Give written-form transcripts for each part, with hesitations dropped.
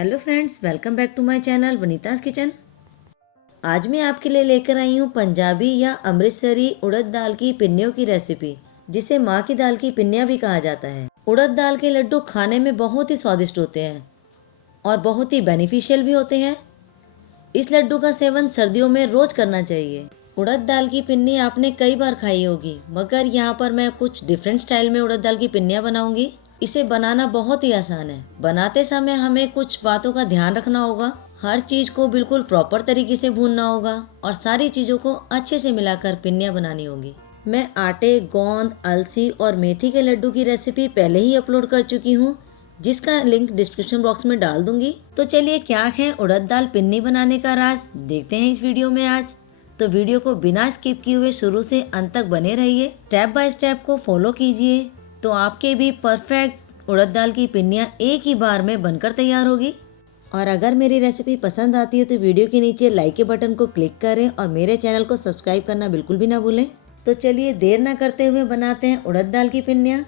Hello friends, welcome back to my channel Vanita's kitchen. आज मैं आपके लिए लेकर आई हूँ पंजाबी या अमृतसरी उड़द दाल की पिन्नियों की रेसिपी, जिसे माँ की दाल की पिन्नियाँ भी कहा जाता है। उड़द दाल के लड्डू खाने में बहुत ही स्वादिष्ट होते हैं और बहुत ही बेनिफिशियल भी होते हैं। इस लड्डू का सेवन सर्दियों में रोज करना चाहिए। उड़द दाल की पिन्नी आपने कई बार खाई होगी, मगर यहाँ पर मैं कुछ डिफरेंट स्टाइल में उड़द दाल की पिन्नियाँ बनाऊंगी। इसे बनाना बहुत ही आसान है। बनाते समय हमें कुछ बातों का ध्यान रखना होगा। हर चीज़ को बिल्कुल प्रॉपर तरीके से भूनना होगा और सारी चीज़ों को अच्छे से मिलाकर पिन्नियाँ बनानी होगी। मैं आटे, गोंद, अलसी और मेथी के लड्डू की रेसिपी पहले ही अपलोड कर चुकी हूँ, जिसका लिंक डिस्क्रिप्शन बॉक्स में डाल दूंगी। तो चलिए, क्या है उड़द दाल पिन्नी बनाने का राज, देखते हैं इस वीडियो में आज। तो वीडियो को बिना स्किप किए हुए शुरू से अंत तक बने रहिए। स्टेप बाय स्टेप को फॉलो कीजिए, तो आपके भी परफेक्ट उड़द दाल की पिन्नियाँ एक ही बार में बनकर तैयार होगी। और अगर मेरी रेसिपी पसंद आती है तो वीडियो के नीचे लाइक के बटन को क्लिक करें और मेरे चैनल को सब्सक्राइब करना बिल्कुल भी ना भूलें। तो चलिए, देर ना करते हुए बनाते हैं उड़द दाल की पिन्नियाँ।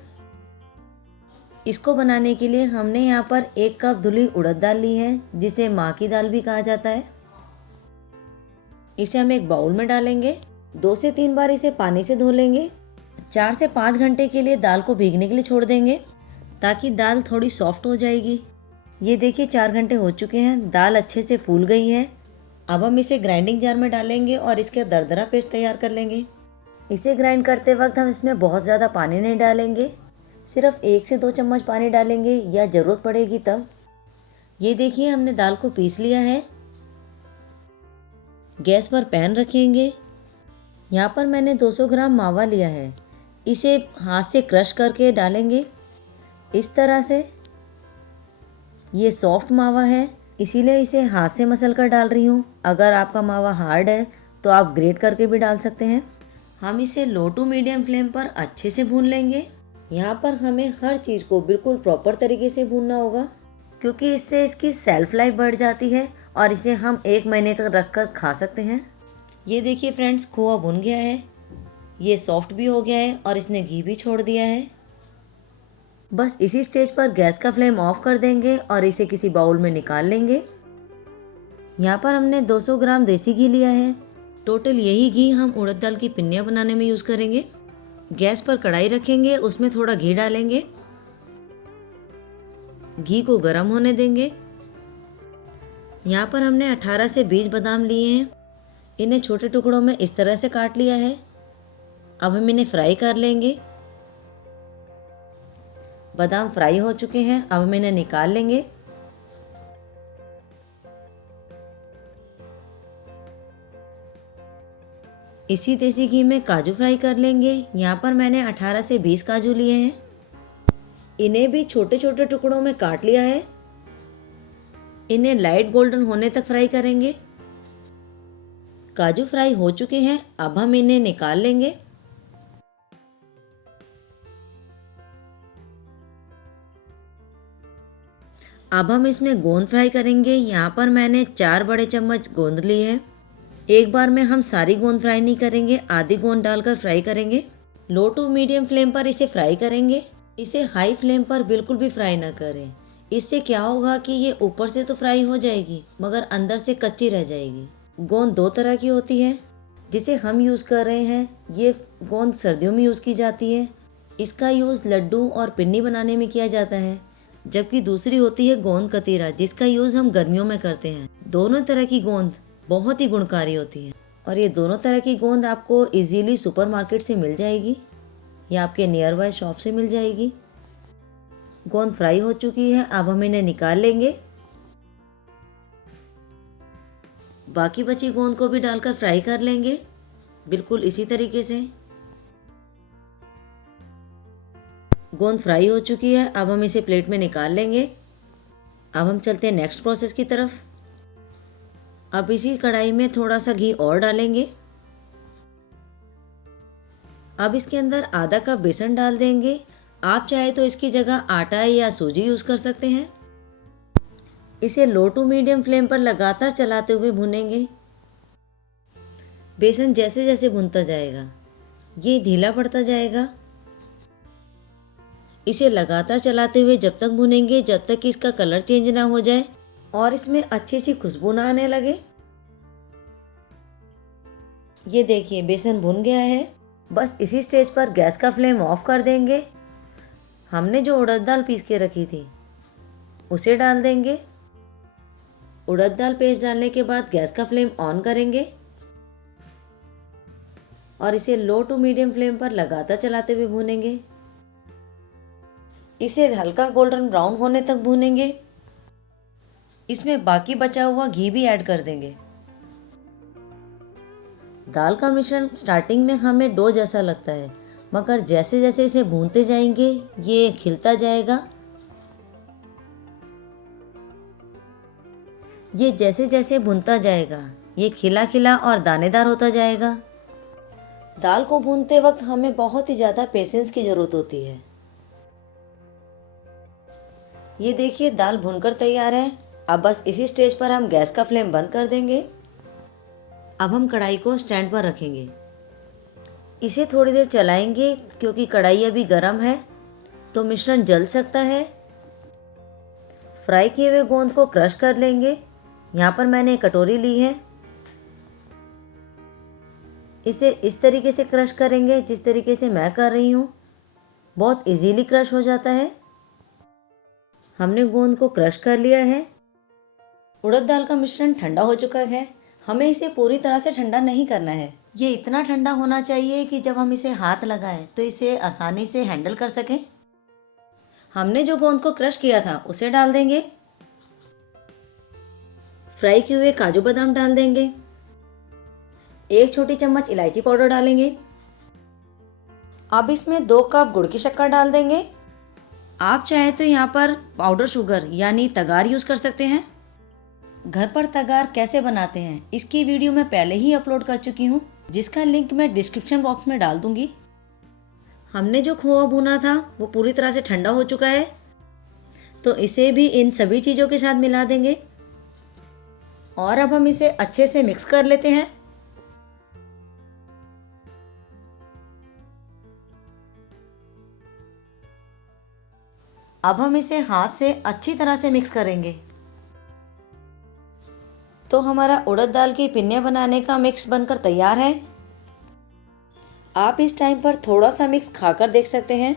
इसको बनाने के लिए हमने यहाँ पर 1 कप धुली उड़द दाल ली है, जिसे माँ की दाल भी कहा जाता है। इसे हम एक बाउल में डालेंगे। 2 से 3 बार इसे पानी से धो लेंगे। 4 से 5 घंटे के लिए दाल को भीगने के लिए छोड़ देंगे, ताकि दाल थोड़ी सॉफ्ट हो जाएगी। ये देखिए, 4 घंटे हो चुके हैं, दाल अच्छे से फूल गई है। अब हम इसे ग्राइंडिंग जार में डालेंगे और इसका दरदरा पेस्ट तैयार कर लेंगे। इसे ग्राइंड करते वक्त हम इसमें बहुत ज़्यादा पानी नहीं डालेंगे, सिर्फ 1 से 2 चम्मच पानी डालेंगे या ज़रूरत पड़ेगी तब। ये देखिए, हमने दाल को पीस लिया है। गैस पर पैन रखेंगे। यहाँ पर मैंने 200 ग्राम मावा लिया है। इसे हाथ से क्रश करके डालेंगे इस तरह से। ये सॉफ्ट मावा है, इसीलिए इसे हाथ से मसल कर डाल रही हूँ। अगर आपका मावा हार्ड है तो आप ग्रेट करके भी डाल सकते हैं। हम इसे लो टू मीडियम फ्लेम पर अच्छे से भून लेंगे। यहाँ पर हमें हर चीज़ को बिल्कुल प्रॉपर तरीके से भूनना होगा, क्योंकि इससे इसकी सेल्फ लाइफ बढ़ जाती है और इसे हम 1 महीने तक रखकर खा सकते हैं। ये देखिए फ्रेंड्स, खोआ भुन गया है, ये सॉफ्ट भी हो गया है और इसने घी भी छोड़ दिया है। बस इसी स्टेज पर गैस का फ्लेम ऑफ कर देंगे और इसे किसी बाउल में निकाल लेंगे। यहाँ पर हमने 200 ग्राम देसी घी लिया है। टोटल यही घी हम उड़द दाल की पिन्नियाँ बनाने में यूज़ करेंगे। गैस पर कढ़ाई रखेंगे, उसमें थोड़ा घी डालेंगे। घी को गर्म होने देंगे। यहाँ पर हमने 18 से 20 बादाम लिए हैं। इन्हें छोटे टुकड़ों में इस तरह से काट लिया है। अब हम इन्हें फ्राई कर लेंगे। बादाम फ्राई हो चुके हैं, अब हम इन्हें निकाल लेंगे। इसी देसी घी में काजू फ्राई कर लेंगे। यहाँ पर मैंने 18 से 20 काजू लिए हैं। इन्हें भी छोटे छोटे टुकड़ों में काट लिया है। इन्हें लाइट गोल्डन होने तक फ्राई करेंगे। काजू फ्राई हो चुके हैं, अब हम इन्हें निकाल लेंगे। अब हम इसमें गोंद फ्राई करेंगे। यहाँ पर मैंने 4 बड़े चम्मच गोंद लिए हैं। एक बार में हम सारी गोंद फ्राई नहीं करेंगे, आधी गोंद डालकर फ्राई करेंगे। लो टू मीडियम फ्लेम पर इसे फ्राई करेंगे। इसे हाई फ्लेम पर बिल्कुल भी फ्राई ना करें। इससे क्या होगा कि ये ऊपर से तो फ्राई हो जाएगी, मगर अंदर से कच्ची रह जाएगी। गोंद 2 तरह की होती है। जिसे हम यूज़ कर रहे हैं, ये गोंद सर्दियों में यूज़ की जाती है। इसका यूज़ लड्डू और पिन्नी बनाने में किया जाता है। जबकि दूसरी होती है गोंद कतीरा, जिसका यूज़ हम गर्मियों में करते हैं। दोनों तरह की गोंद बहुत ही गुणकारी होती है और ये दोनों तरह की गोंद आपको इजीली सुपरमार्केट से मिल जाएगी या आपके नियर बाय शॉप से मिल जाएगी। गोंद फ्राई हो चुकी है, अब हम इन्हें निकाल लेंगे। बाकी बची गोंद को भी डालकर फ्राई कर लेंगे, बिल्कुल इसी तरीके से। गोंद फ्राई हो चुकी है, अब हम इसे प्लेट में निकाल लेंगे। अब हम चलते हैं नेक्स्ट प्रोसेस की तरफ। अब इसी कढ़ाई में थोड़ा सा घी और डालेंगे। अब इसके अंदर आधा कप बेसन डाल देंगे। आप चाहे तो इसकी जगह आटा या सूजी यूज़ कर सकते हैं। इसे लो टू मीडियम फ्लेम पर लगातार चलाते हुए भूनेंगे। बेसन जैसे जैसे भुनता जाएगा, ये ढीला पड़ता जाएगा। इसे लगातार चलाते हुए जब तक भुनेंगे जब तक कि इसका कलर चेंज ना हो जाए। और इसमें अच्छी सी खुशबू ना आने लगे। ये देखिए बेसन भुन गया है। बस इसी स्टेज पर गैस का फ्लेम ऑफ कर देंगे। हमने जो उड़द दाल पीस के रखी थी उसे डाल देंगे। उड़द दाल पेस्ट डालने के बाद गैस का फ्लेम ऑन करेंगे और इसे लो टू मीडियम फ्लेम पर लगातार चलाते हुए भूनेंगे। इसे हल्का गोल्डन ब्राउन होने तक भूनेंगे। इसमें बाकी बचा हुआ घी भी ऐड कर देंगे। दाल का मिश्रण स्टार्टिंग में हमें डो जैसा लगता है, मगर जैसे जैसे इसे भूनते जाएंगे ये खिलता जाएगा। ये जैसे जैसे भुनता जाएगा ये खिला खिला और दानेदार होता जाएगा। दाल को भूनते वक्त हमें बहुत ही ज़्यादा पेशेंस की ज़रूरत होती है। ये देखिए दाल भुनकर तैयार है। अब बस इसी स्टेज पर हम गैस का फ्लेम बंद कर देंगे। अब हम कढ़ाई को स्टैंड पर रखेंगे। इसे थोड़ी देर चलाएंगे क्योंकि कढ़ाई अभी गर्म है तो मिश्रण जल सकता है। फ्राई किए हुए गोंद को क्रश कर लेंगे। यहाँ पर मैंने एक कटोरी ली है। इसे इस तरीके से क्रश करेंगे जिस तरीके से मैं कर रही हूँ। बहुत इजीली क्रश हो जाता है। हमने गोंद को क्रश कर लिया है। उड़द दाल का मिश्रण ठंडा हो चुका है। हमें इसे पूरी तरह से ठंडा नहीं करना है। ये इतना ठंडा होना चाहिए कि जब हम इसे हाथ लगाएं तो इसे आसानी से हैंडल कर सकें। हमने जो गोंद को क्रश किया था उसे डाल देंगे। फ्राई किए हुए काजू बादाम डाल देंगे। 1 छोटी चम्मच इलायची पाउडर डालेंगे। अब इसमें 2 कप गुड़ की शक्कर डाल देंगे। आप चाहे तो यहाँ पर पाउडर शुगर यानी तगार यूज़ कर सकते हैं। घर पर तगार कैसे बनाते हैं इसकी वीडियो मैं पहले ही अपलोड कर चुकी हूँ, जिसका लिंक मैं डिस्क्रिप्शन बॉक्स में डाल दूँगी। हमने जो खोआ भुना था वो पूरी तरह से ठंडा हो चुका है तो इसे भी इन सभी चीज़ों के साथ मिला देंगे और अब हम इसे अच्छे से मिक्स कर लेते हैं। अब हम इसे हाथ से अच्छी तरह से मिक्स करेंगे तो हमारा उड़द दाल की पिन्नियाँ बनाने का मिक्स बनकर तैयार है। आप इस टाइम पर थोड़ा सा मिक्स खाकर देख सकते हैं।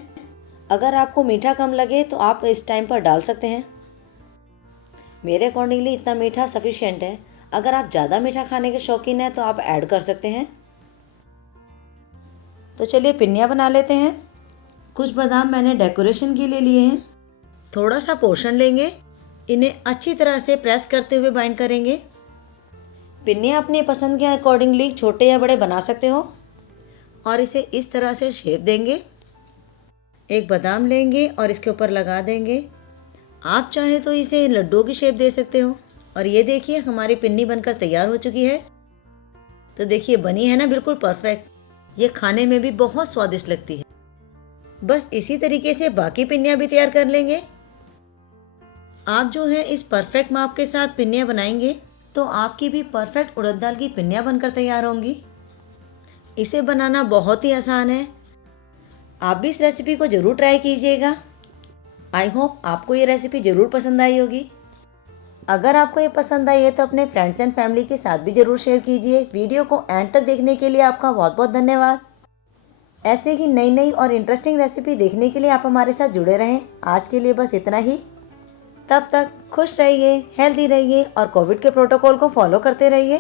अगर आपको मीठा कम लगे तो आप इस टाइम पर डाल सकते हैं। मेरे अकॉर्डिंगली इतना मीठा सफिशिएंट है। अगर आप ज़्यादा मीठा खाने के शौकीन हैं तो आप ऐड कर सकते हैं। तो चलिए पिन्नियाँ बना लेते हैं। कुछ बादाम मैंने डेकोरेशन के लिए लिए हैं। थोड़ा सा पोर्शन लेंगे, इन्हें अच्छी तरह से प्रेस करते हुए बाइंड करेंगे। पिन्नियाँ अपनी पसंद के अकॉर्डिंगली छोटे या बड़े बना सकते हो और इसे इस तरह से शेप देंगे। एक बादाम लेंगे और इसके ऊपर लगा देंगे। आप चाहे तो इसे लड्डू की शेप दे सकते हो। और ये देखिए हमारी पिन्नी बनकर तैयार हो चुकी है। तो देखिए बनी है ना बिल्कुल परफेक्ट। ये खाने में भी बहुत स्वादिष्ट लगती है। बस इसी तरीके से बाकी पिन्नियाँ भी तैयार कर लेंगे। आप जो है इस परफेक्ट माप के साथ पिन्नियाँ बनाएंगे तो आपकी भी परफेक्ट उड़द दाल की पिन्नियाँ बनकर तैयार होंगी। इसे बनाना बहुत ही आसान है। आप भी इस रेसिपी को ज़रूर ट्राई कीजिएगा। आई होप आपको ये रेसिपी ज़रूर पसंद आई होगी। अगर आपको ये पसंद आई है तो अपने फ्रेंड्स एंड फैमिली के साथ भी ज़रूर शेयर कीजिए। वीडियो को एंड तक देखने के लिए आपका बहुत बहुत धन्यवाद। ऐसे ही नई नई और इंटरेस्टिंग रेसिपी देखने के लिए आप हमारे साथ जुड़े रहें। आज के लिए बस इतना ही। तब तक खुश रहिए, हेल्दी रहिए और कोविड के प्रोटोकॉल को फॉलो करते रहिए।